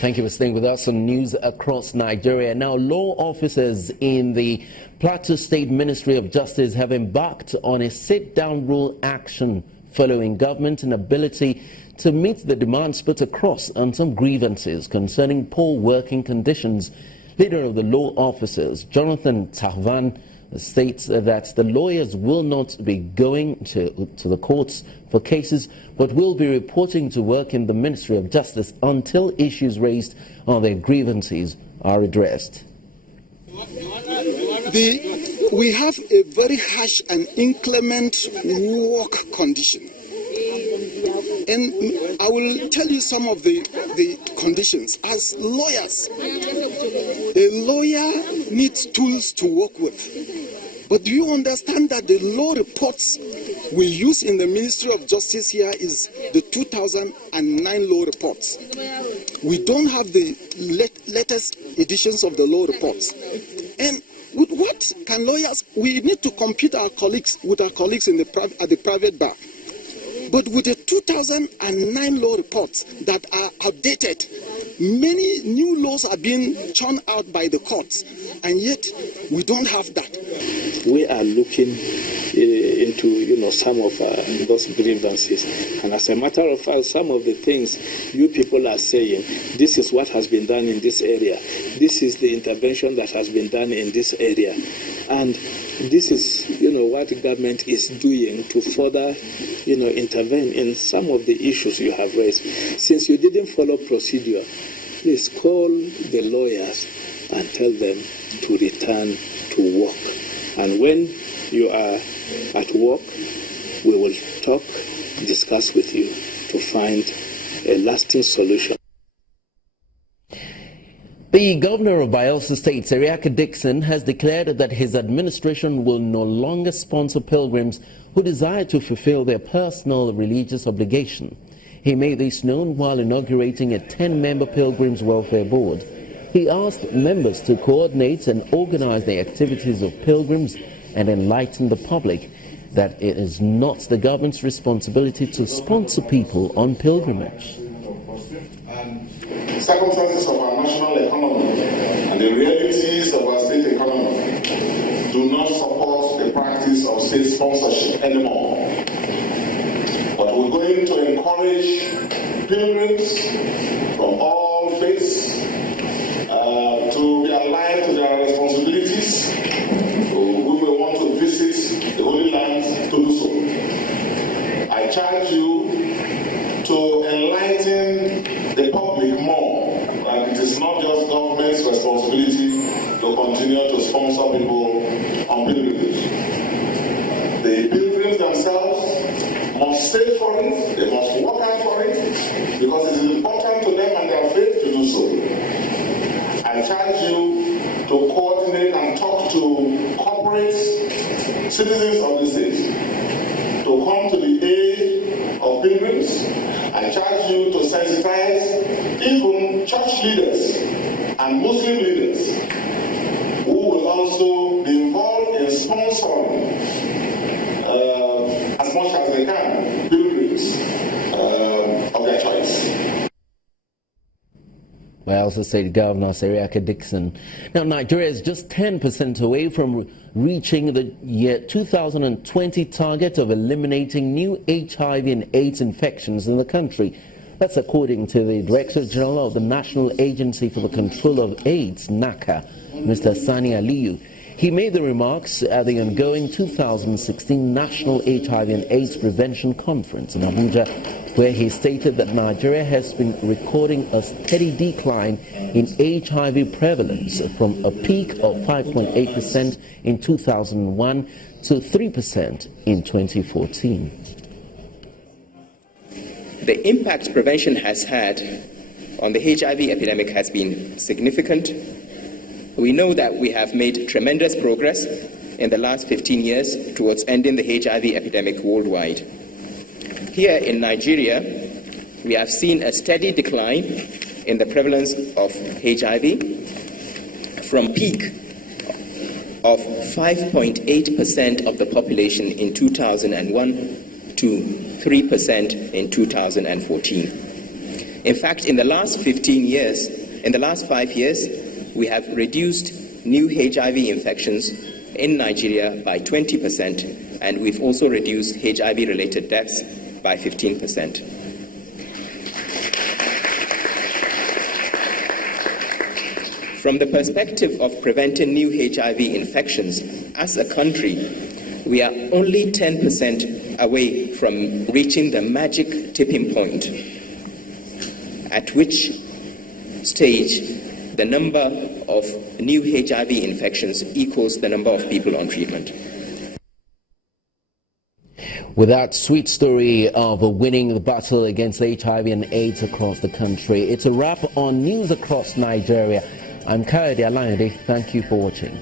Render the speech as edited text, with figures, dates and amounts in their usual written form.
Thank you for staying with us on news across Nigeria. Now, law officers in the Plateau State Ministry of Justice have embarked on a sit-down rule action following government inability to meet the demands put across on some grievances concerning poor working conditions. Leader of the law officers, Jonathan Tahvan, states that the lawyers will not be going to the courts for cases, but will be reporting to work in the Ministry of Justice until issues raised on their grievances are addressed. We have a very harsh and inclement work condition. And I will tell you some of the conditions. As lawyers, a lawyer needs tools to work with. But do you understand that the law reports we use in the Ministry of Justice here is the 2009 law reports? We don't have the latest editions of the law reports. And with what can lawyers, we need to compete with our colleagues in at the private bar. But with the 2009 law reports that are outdated, many new laws are being churned out by the courts, and yet we don't have that. We are looking into some of those grievances, and as a matter of fact, some of the things you people are saying, this is what has been done in this area, this is the intervention that has been done in this area, and this is what the government is doing to further intervene in some of the issues you have raised. Since you didn't follow procedure, please call the lawyers and tell them to return to work. And when you are at work, we will talk, discuss with you to find a lasting solution. The governor of Bayelsa State, Seriake Dixon, has declared that his administration will no longer sponsor pilgrims who desire to fulfill their personal religious obligation. He made this known while inaugurating a 10-member Pilgrims Welfare Board. He asked members to coordinate and organize the activities of pilgrims and enlighten the public that it is not the government's responsibility to sponsor people on pilgrimage. The circumstances of our national economy and the realities of our state economy do not support the practice of state sponsorship anymore. But we're going to encourage pilgrims from all faiths to be alive to their responsibilities. We will want to visit the Holy Land to do so. I charge you to enlighten the public more, that it is not just government's responsibility to continue to sponsor people on pilgrimage. The pilgrims themselves must save for it, they must work out for it, because it is important to them and their faith to do so. I charge you to coordinate and talk to corporate citizens of the state to come to the aid of pilgrims. I charge you to sensitize even church leaders and Muslim leaders who will also be involved in sponsoring as much as they can pilgrims of their choice. Bayelsa State Governor Seriake Dixon. Now, Nigeria is just 10% away from reaching the year 2020 target of eliminating new HIV and AIDS infections in the country. That's according to the Director General of the National Agency for the Control of AIDS, NACA, Mr. Sani Aliyu. He made the remarks at the ongoing 2016 National HIV and AIDS Prevention Conference in Abuja, where he stated that Nigeria has been recording a steady decline in HIV prevalence from a peak of 5.8% in 2001 to 3% in 2014. The impact prevention has had on the HIV epidemic has been significant. We know that we have made tremendous progress in the last 15 years towards ending the HIV epidemic worldwide. Here in Nigeria, we have seen a steady decline in the prevalence of HIV from peak of 5.8% of the population in 2001 to 3% in 2014. In fact, in the last 5 years, we have reduced new HIV infections in Nigeria by 20%, and we've also reduced HIV-related deaths by 15%. From the perspective of preventing new HIV infections, as a country, we are only 10% away from reaching the magic tipping point, at which stage the number of new HIV infections equals the number of people on treatment. With that sweet story of winning the battle against HIV and AIDS across the country, it's a wrap on News Across Nigeria. I'm Kayode Alayande. Thank you for watching.